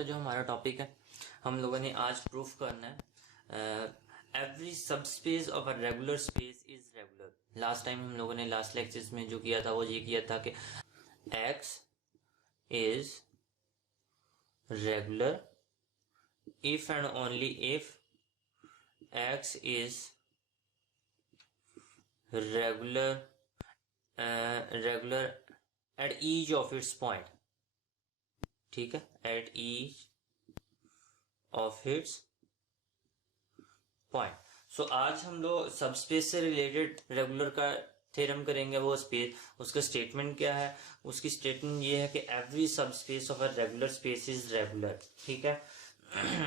का जो हमारा टॉपिक है, हम लोगों ने आज प्रूफ करना है every subspace of a regular space is regular. Last time हम लोगों ने लास्ट लेक्चर्स में जो किया था वो ये किया था कि X is regular if and only if X is regular at each of its point. ठीक है, at each of its point. So आज हम लोग सबस्पेस से रिलेटेड रेगुलर का थ्योरम करेंगे। वो स्पेस, उसका स्टेटमेंट क्या है? उसकी स्टेटमेंट ये है कि every subspace of a regular space is regular. ठीक है,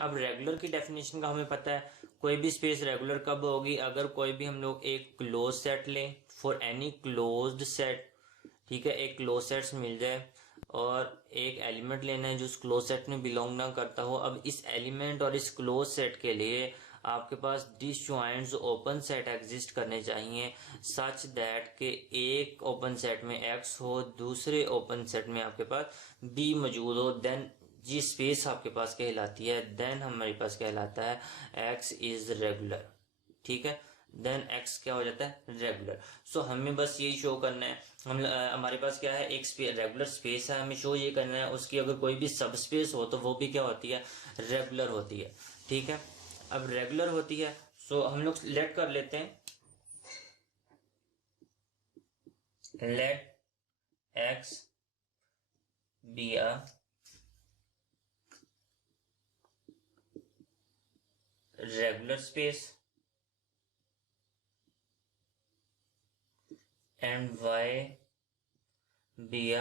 अब रेगुलर की डेफिनेशन का हमें पता है, कोई भी स्पेस रेगुलर कब होगी? अगर कोई भी हम लोग एक क्लोज सेट लें, फॉर एनी क्लोज्ड सेट। ठीक है, एक क्लोज सेट्स मिल जाए और एक एलिमेंट लेना है जो उस क्लोज सेट में बिलोंग ना करता हो। अब इस एलिमेंट और इस क्लोज सेट के लिए आपके पास डिसजॉइंट्स ओपन सेट एग्जिस्ट करने चाहिए, सच दैट के एक ओपन सेट में एक्स हो, दूसरे ओपन सेट में आपके पास बी मौजूद हो। देन जी स्पेस आपके पास कहलाती है, देन हमारे पास कहलाता है एक्स इज रेगुलर। ठीक है, देन एक्स क्या हो जाता है? रेगुलर। सो हमें बस यही शो करना है, हम हमारे पास क्या है? एक रेगुलर स्पेस है, हमें शो ये करना है उसकी अगर कोई भी सब स्पेस हो तो वो भी क्या होती है? रेगुलर होती है। ठीक है, अब रेगुलर होती है, सो हम लोग लेट कर लेते हैं, let X be a regular space and y be a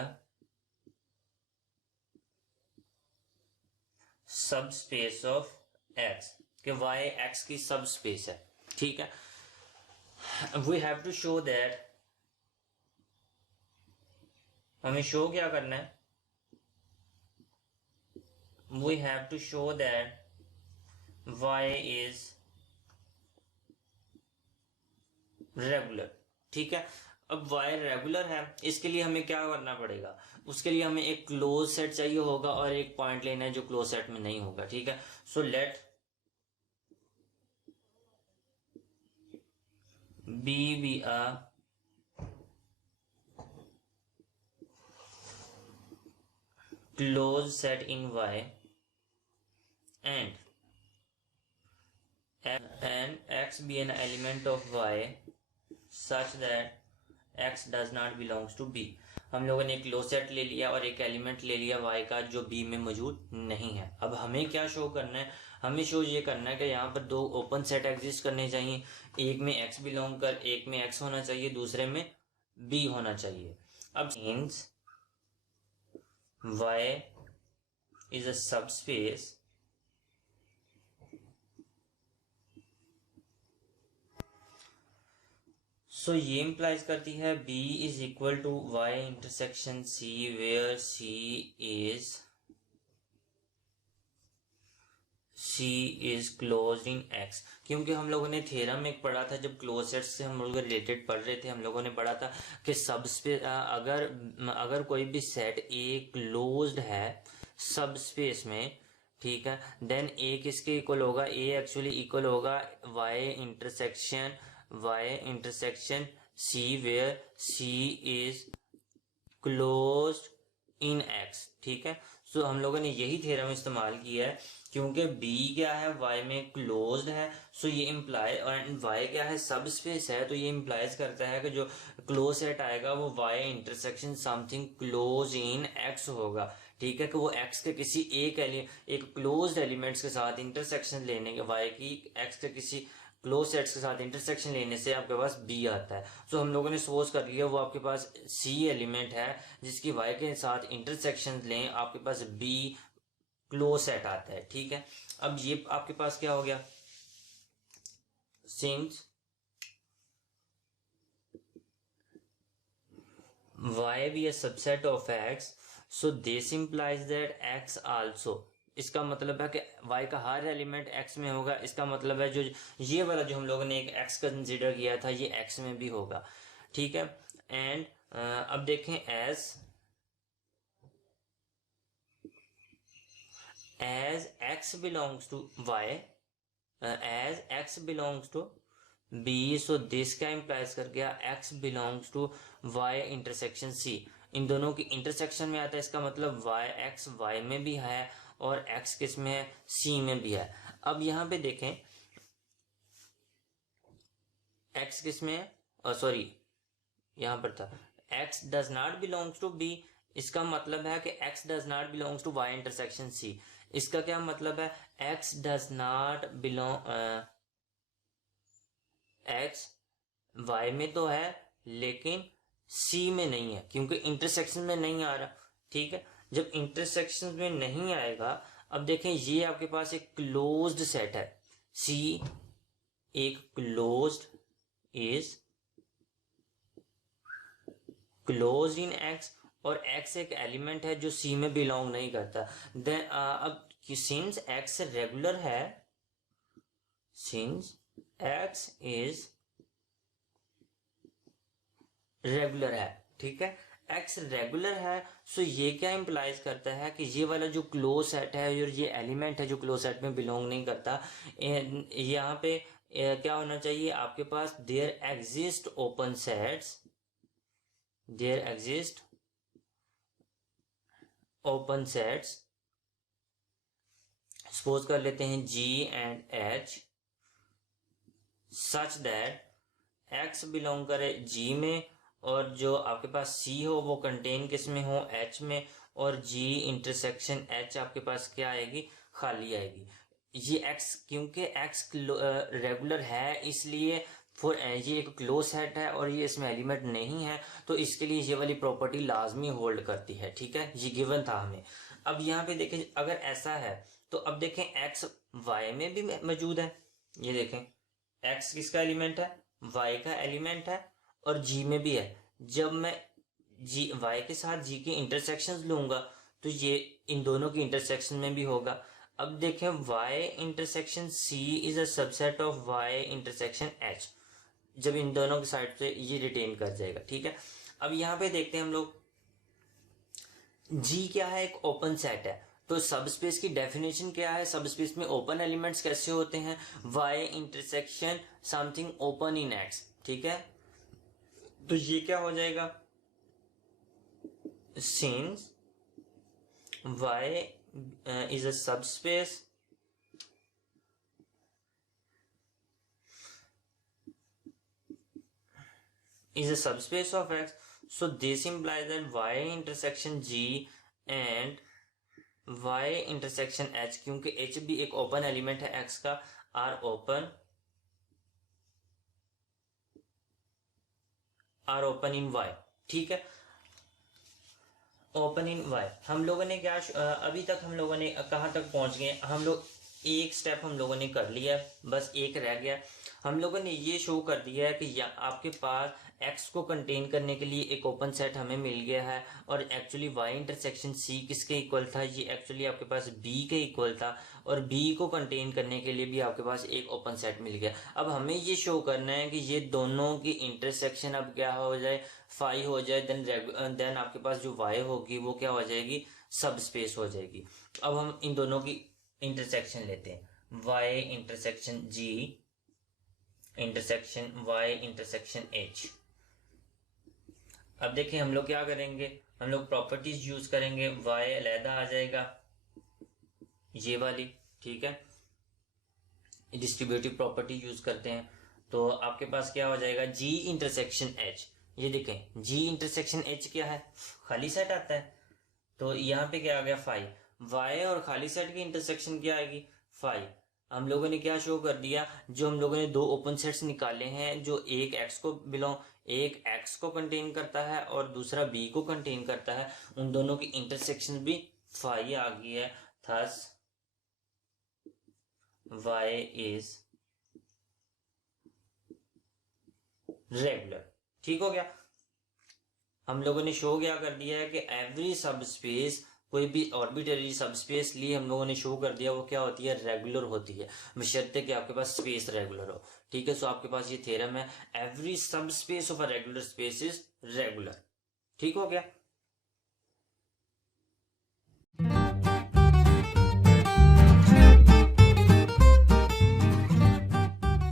subspace of x, कि y x की सबस्पेस है। ठीक है, we have to show that, हमें शो क्या करना है? we have to show that y is regular. ठीक है, अब y रेगुलर है, इसके लिए हमें क्या करना पड़ेगा? उसके लिए हमें एक क्लोज सेट चाहिए होगा और एक पॉइंट लेना है जो क्लोज सेट में नहीं होगा। ठीक है, so let be a close set in y and x be an element of y such that x does not belongs to b। हम लोगों ने एक क्लोज सेट ले लिया और एक एलिमेंट ले लिया y का जो b में मौजूद नहीं है। अब हमें क्या शो करना है? हमें शो ये करना है कि यहाँ पर दो ओपन सेट एग्जिस्ट करने चाहिए, एक में x बिलोंग कर, एक में x होना चाहिए, दूसरे में b होना चाहिए। अब means y is a subspace so ये इम्प्लाइज करती है B is equal to Y intersection C where C is close in X। क्योंकि हम लोगों ने थ्योरम एक पढ़ा था, जब क्लोज सेट से हम लोग रिलेटेड पढ़ रहे थे, हम लोगों ने पढ़ा था कि सबस्पेस अगर कोई भी सेट ए क्लोज्ड है सबस्पेस में, ठीक है, देन ए किसके इक्वल होगा? ए एक्चुअली इक्वल होगा y intersection C where C is closed in X। ठीक है, सो हम लोगों ने यही थ्योरम इस्तेमाल किया है, क्योंकि B क्या है? Y में क्लोज्ड है, सो ये इम्प्लाई, और Y क्या है? सब स्पेस है, तो ये इम्प्लाइज करता है कि जो क्लोज सेट आएगा वो Y intersection something close in X होगा। ठीक है, कि वो X के किसी एक क्लोज्ड एलिमेंट्स के साथ इंटरसेक्शन लेने के, Y की X के किसी क्लोज सेट्स के साथ इंटरसेक्शन लेने से आपके पास बी आता है। सो हम लोगों ने सपोज कर लिया वो आपके पास सी एलिमेंट है जिसकी वाई के साथ इंटरसेक्शन लें, आपके पास बी क्लोज सेट आता है। ठीक है, अब ये आपके पास क्या हो गया? Since y be a subset of x, so this implies that x also, इसका मतलब है कि y का हर एलिमेंट x में होगा। इसका मतलब है जो ये वाला जो हम लोगों ने एक x कंसीडर किया था ये x में भी होगा। ठीक है, एंड अब देखें as X belongs to Y, as X belongs to B, so this क्या इम्प्लाइज कर गया, X belongs to Y intersection C. इन दोनों की इंटरसेक्शन में आता है, इसका मतलब वाई एक्स वाई में भी है और एक्स किस में है, सी में भी है। अब यहाँ पे देखें एक्स किस में है, सॉरी यहाँ पर था X does not belongs to B, इसका मतलब है कि X does not belongs to Y intersection C. इसका क्या मतलब है, X does not belong, X Y में तो है लेकिन सी में नहीं है, क्योंकि इंटरसेक्शन में नहीं आ रहा। ठीक है, जब इंटरसेक्शन में नहीं आएगा, अब देखें ये आपके पास एक क्लोज्ड सेट है, सी एक closed is close in x, और एक्स एक एलिमेंट है जो सी में बिलोंग नहीं करता। देन अब सिंस एक्स रेगुलर है, सिंस एक्स इज रेगुलर है, ठीक है, एक्स रेगुलर है, सो ये क्या इंप्लाइज करता है कि ये वाला जो क्लोज सेट है और ये एलिमेंट है जो क्लोज सेट में बिलोंग नहीं करता, यहाँ पे क्या होना चाहिए आपके पास, there exist open sets, there exist open sets, suppose कर लेते हैं G and H, such that X belong करे G में और जो आपके पास C हो वो कंटेन किस में हो, H में, और G इंटरसेक्शन H आपके पास क्या आएगी, खाली आएगी। ये X क्योंकि X रेगुलर है इसलिए फॉर ये एक क्लोज सेट है और ये इसमें एलिमेंट नहीं है, तो इसके लिए ये वाली प्रॉपर्टी लाजमी होल्ड करती है। ठीक है, ये गिवन था हमें। अब यहाँ पे देखें अगर ऐसा है तो अब देखें एक्स वाई में भी मौजूद है, ये देखें एक्स किसका एलिमेंट है, वाई का एलिमेंट है, और जी में भी है। जब मैं जी वाई के साथ जी के इंटरसेक्शन लूंगा तो ये इन दोनों की इंटरसेक्शन में भी होगा। अब देखें y intersection c is a subset of y intersection h, जब इन दोनों की साइड से ये रिटेन कर जाएगा। ठीक है, अब यहाँ पे देखते हैं हम लोग G क्या है, एक ओपन सेट है, तो सबस्पेस की डेफिनेशन क्या है, सबस्पेस में ओपन एलिमेंट्स कैसे होते हैं, y intersection something open in x। ठीक है, तो ये क्या हो जाएगा, since y is a subspace of x, so this implies that y intersection G and y intersection h, क्योंकि h भी एक ओपन एलिमेंट है x का, आर ओपन इन y। ठीक है, ओपन इन y हम लोगों ने क्या अभी तक हम लोगों ने कहाँ तक पहुंच गए, हम लोग एक स्टेप हम लोगों ने कर लिया, बस एक रह गया। हम लोगों ने ये शो कर दिया है कि आपके पास x को कंटेन करने के लिए एक ओपन सेट हमें मिल गया है, और एक्चुअली y इंटरसेक्शन c किसके इक्वल था, ये एक्चुअली आपके पास b के इक्वल था, और b को कंटेन करने के लिए भी आपके पास एक ओपन सेट मिल गया। अब हमें ये शो करना है कि ये दोनों की इंटरसेक्शन अब क्या हो जाए, फाई हो जाए, देन आपके पास जो y होगी वो क्या हो जाएगी, सब स्पेस हो जाएगी। अब हम इन दोनों की इंटरसेक्शन लेते हैं, y intersection G intersection y intersection h। अब देखिए हम लोग क्या करेंगे, हम लोग प्रॉपर्टीज यूज करेंगे, y अलहदा आ जाएगा ये वाली। ठीक है, डिस्ट्रीब्यूटिव प्रॉपर्टी यूज करते हैं, तो आपके पास क्या हो जाएगा, G इंटरसेक्शन H। ये देखें G इंटरसेक्शन H क्या है, खाली सेट आता है, तो यहाँ पे क्या आ गया फाई, y और खाली सेट की इंटरसेक्शन क्या आएगी, फाई। हम लोगों ने क्या शो कर दिया, जो हम लोगों ने दो ओपन सेट्स निकाले हैं, जो एक एक x को कंटेन करता है और दूसरा b को कंटेन करता है, उन दोनों की इंटरसेक्शन भी फाई आ गई है, थस y इज रेगुलर। ठीक हो गया, हम लोगों ने शो क्या कर दिया है कि एवरी सबस्पेस, कोई भी ऑर्बिटरी सबस्पेस लिए हम लोगों ने शो कर दिया वो क्या होती है, रेगुलर होती है, बशर्ते कि आपके पास स्पेस रेगुलर हो। ठीक है, सो आपके पास ये थ्योरम है, every subspace of a regular space is regular. ठीक हो गया।